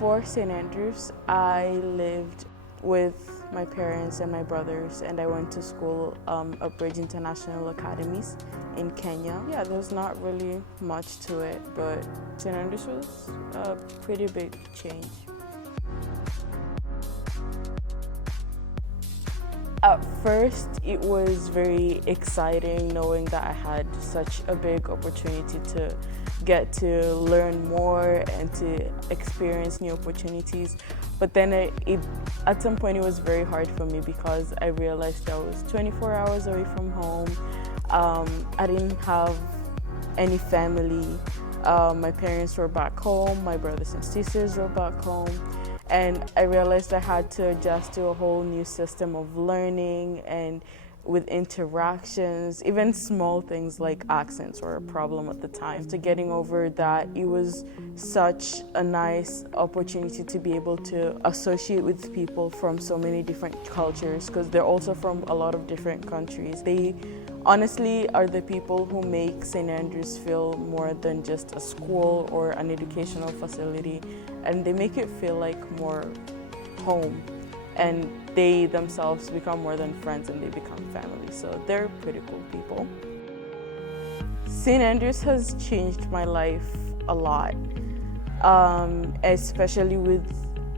Before St. Andrews, I lived with my parents and my brothers, and I went to school at Bridge International Academies in Kenya. Yeah, there's not really much to it, but St. Andrews was a pretty big change. At first, it was very exciting knowing that I had such a big opportunity to get to learn more and to experience new opportunities. But then at some point it was very hard for me because I realized I was 24 hours away from home. I didn't have any family. My parents were back home, my brothers and sisters were back home. And I realized I had to adjust to a whole new system of learning and with interactions, even small things like accents were a problem at the time. After getting over that, it was such a nice opportunity to be able to associate with people from so many different cultures, because they're also from a lot of different countries. They honestly are the people who make St. Andrews feel more than just a school or an educational facility, and they make it feel like more home. And they themselves become more than friends and they become family. So they're pretty cool people. St. Andrews has changed my life a lot, especially with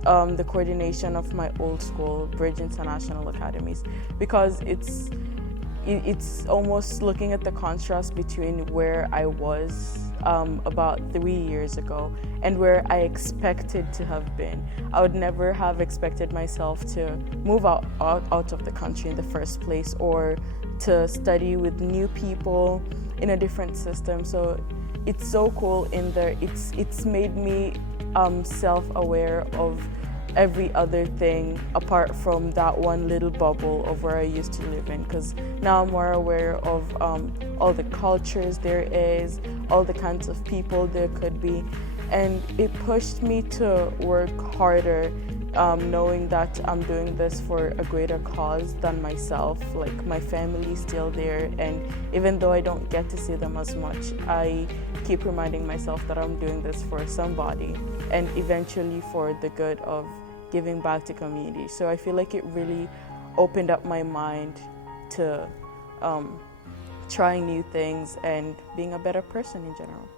the coordination of my old school, Bridge International Academies, because it's almost looking at the contrast between where I was about 3 years ago and where I expected to have been. I would never have expected myself to move out of the country in the first place, or to study with new people in a different system. So it's so cool in there. It's made me self-aware of every other thing apart from that one little bubble of where I used to live in, because now I'm more aware of all the cultures there is, all the kinds of people there could be, and it pushed me to work harder, knowing that I'm doing this for a greater cause than myself. Like, my family is still there, and even though I don't get to see them as much, I keep reminding myself that I'm doing this for somebody and eventually for the good of giving back to community. So I feel like it really opened up my mind to trying new things and being a better person in general.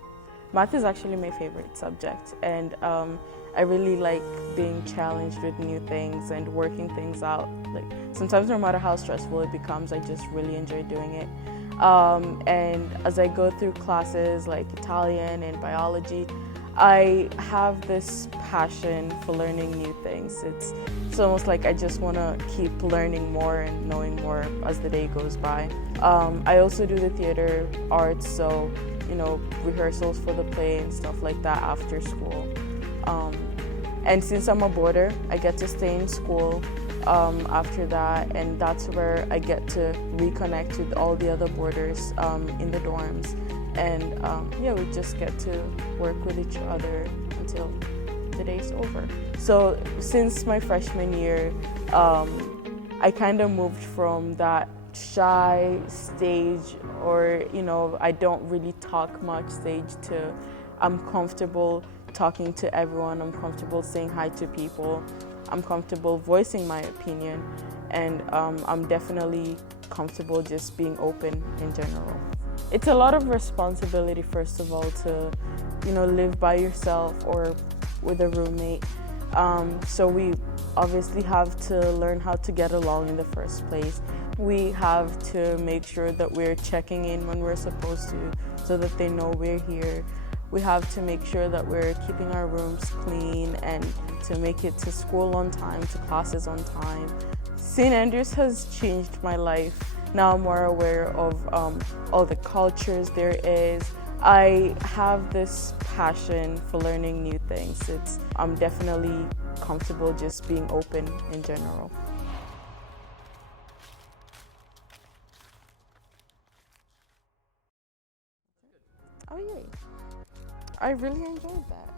Math is actually my favorite subject, and I really like being challenged with new things and working things out. Like, sometimes no matter how stressful it becomes, I just really enjoy doing it. And as I go through classes like Italian and biology, I have this passion for learning new things. It's almost like I just want to keep learning more and knowing more as the day goes by. I also do the theater arts, so rehearsals for the play and stuff like that after school. And since I'm a boarder, I get to stay in school after that, and that's where I get to reconnect with all the other boarders in the dorms. And we just get to work with each other until the day's over. So since my freshman year, I kind of moved from that shy stage, or I don't really talk much stage, to I'm comfortable talking to everyone, I'm comfortable saying hi to people, I'm comfortable voicing my opinion, and I'm definitely comfortable just being open in general. It's a lot of responsibility, first of all, to live by yourself or with a roommate. So we obviously have to learn how to get along in the first place. We have to make sure that we're checking in when we're supposed to, so that they know we're here. We have to make sure that we're keeping our rooms clean and to make it to school on time, to classes on time. St. Andrews has changed my life. Now I'm more aware of all the cultures there is. I have this passion for learning new things. I'm definitely comfortable just being open in general. Oh yay. I really enjoyed that.